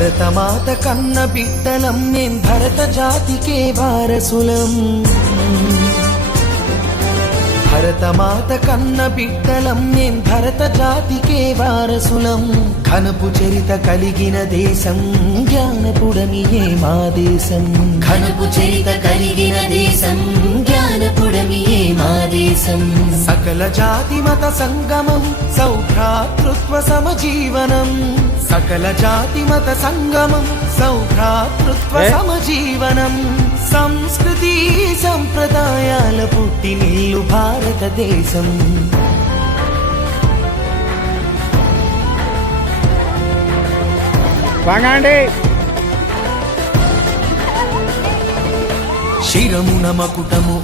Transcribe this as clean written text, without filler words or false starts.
భరతమాత కన్న బిడ్డలం మేం భరత జాతికే వారసులం భరతమాత కన్న బిడ్డలం మేం భరత జాతికే వారసులం ఘనపు చరిత కలిగిన దేశం జ్ఞానపుడమియే మా దేశం ఘనపు చరిత కలిగిన దేశం జ్ఞానపుడమియే మా దేశం సకల జాతి మత సంగమం సౌభ్రాతృత్వ సమజీవనం సకల జాతి మత సంగమం సౌభ్రాతృత్వ సమజీవనం సంస్కృతి సంప్రదాయాల పుట్టినిల్లు భారతదేశం శిరమున మకుటము